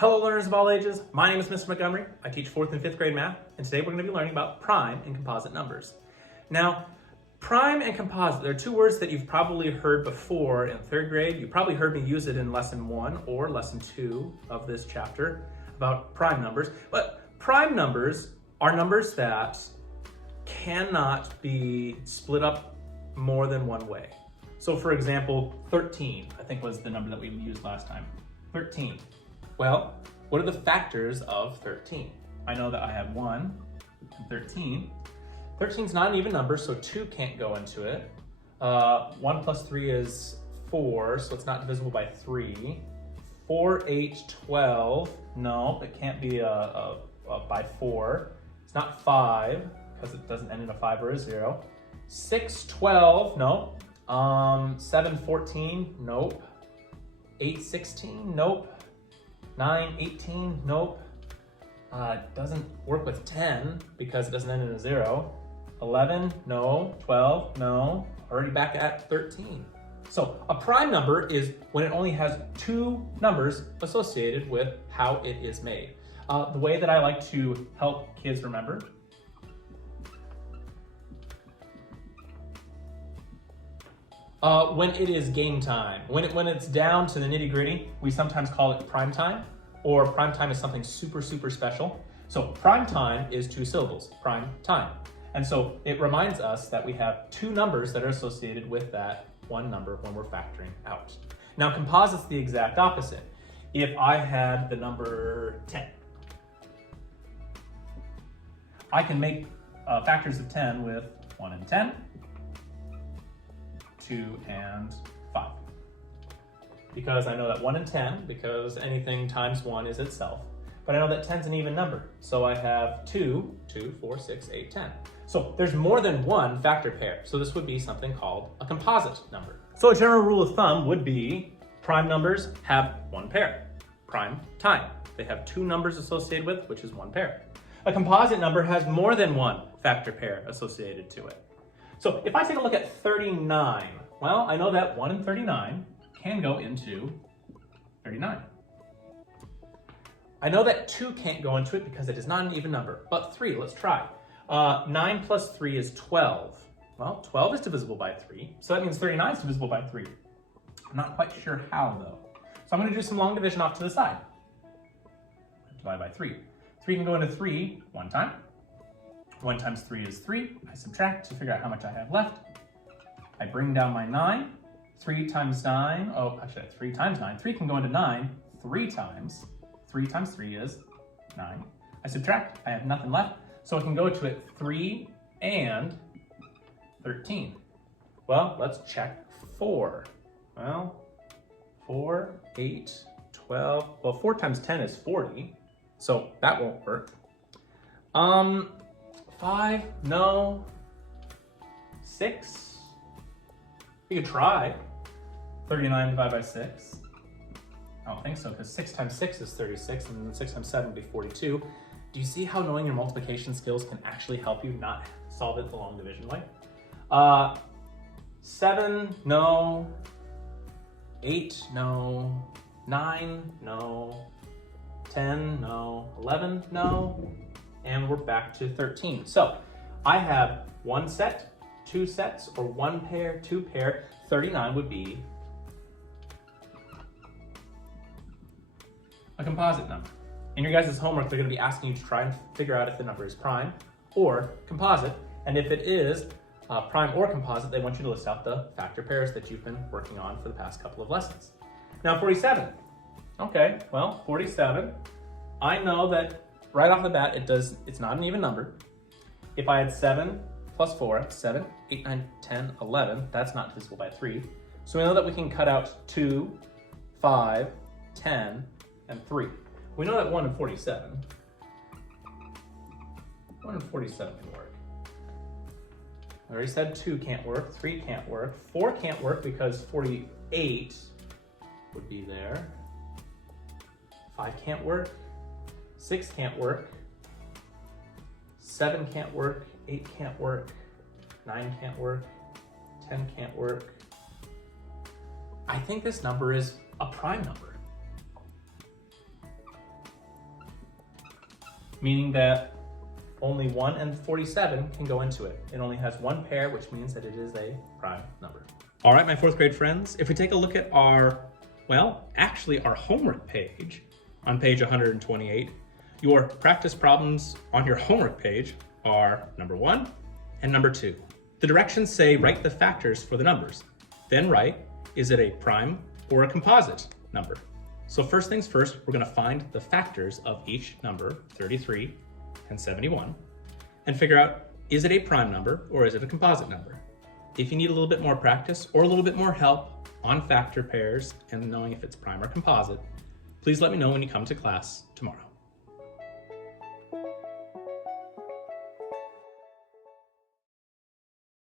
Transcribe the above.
Hello learners of all ages, my name is Mr. Montgomery. I teach 4th and 5th grade math, and today we're going to be learning about prime and composite numbers. Now, prime and composite, they're two words that you've probably heard before in 3rd grade. You probably heard me use it in lesson 1 or lesson 2 of this chapter about prime numbers. But prime numbers are numbers that cannot be split up more than one way. So for example, 13, I think was the number that we used last time. 13. Well, what are the factors of 13? I know that I have 1 and 13. 13 is not an even number, so 2 can't go into it. 1 plus 3 is 4, so it's not divisible by 3. 4, 8, 12. No, it can't be by 4. It's not 5, because it doesn't end in a 5 or a 0. 6, 12. No. 7, 14. Nope. 8, 16. Nope. 9, 18, nope. Doesn't work with 10 because it doesn't end in a 0. 11, no. 12, no. Already back at 13. So a prime number is when it only has 2 numbers associated with how it is made. The way that I like to help kids remember when it is game time, when it's down to the nitty gritty, we sometimes call it prime time, or prime time is something super special. So prime time is 2 syllables, prime time. And so it reminds us that we have 2 numbers that are associated with that one number when we're factoring out. Now composite's the exact opposite. If I had the number 10, I can make factors of 10 with 1 and 10, 2 and 5. Because I know that 1 and 10, because anything times 1 is itself. But I know that 10 is an even number. So I have 2, 4, 6, 8, 10. So there's more than one factor pair. So this would be something called a composite number. So a general rule of thumb would be prime numbers have 1 pair. Prime time. They have 2 numbers associated with, which is 1 pair. A composite number has more than 1 factor pair associated to it. So if I take a look at 39, well, I know that 1 and 39 can go into 39. I know that 2 can't go into it because it is not an even number, but 3, let's try. 9 plus 3 is 12. Well, 12 is divisible by 3, so that means 39 is divisible by 3. I'm not quite sure how though. So I'm going to do some long division off to the side. Divide by 3. 3 can go into 3 one time. 1 times 3 is 3. I subtract to figure out how much I have left. I bring down my 9. 3 times 9, oh, actually 3 times 9. 3 can go into 9 3 times. 3 times 3 is 9. I subtract, I have nothing left. So I can go to it 3 and 13. Well, let's check 4. Well, 4, 8, 12. Well, 4 times 10 is 40. So that won't work. 5, no. 6, you could try. 39 divided by 6. I don't think so, because 6 times 6 is 36, and then 6 times 7 would be 42. Do you see how knowing your multiplication skills can actually help you not solve it the long division way? 7, no. 8, no. 9, no. 10, no. 11, no. And we're back to 13. So I have 1 set, 2 sets, or 1 pair, 2 pair. 39 would be a composite number. In your guys' homework, they're going to be asking you to try and figure out if the number is prime or composite. And if it is prime or composite, they want you to list out the factor pairs that you've been working on for the past couple of lessons. Now 47. Okay, well, 47. I know that right off the bat, it's not an even number. If I had 7 plus 4, 7, 8, 9, 10, 11, that's not divisible by 3. So we know that we can cut out 2, 5, 10, and 3. We know that 1 and 47. 1 and 47 can work. I already said 2 can't work, 3 can't work, 4 can't work because 48 would be there. 5 can't work, 6 can't work, 7 can't work, 8 can't work, 9 can't work, 10 can't work. I think this number is a prime number. meaning that only 1 and 47 can go into it. It only has one pair, which means that it is a prime number. All right, my fourth grade friends, if we take a look at our homework page on page 128, your practice problems on your homework page are number 1 and number 2. The directions say write the factors for the numbers. Then write, is it a prime or a composite number? So first things first, we're going to find the factors of each number, 33 and 71, and figure out, is it a prime number or is it a composite number? If you need a little bit more practice or a little bit more help on factor pairs and knowing if it's prime or composite, please let me know when you come to class tomorrow.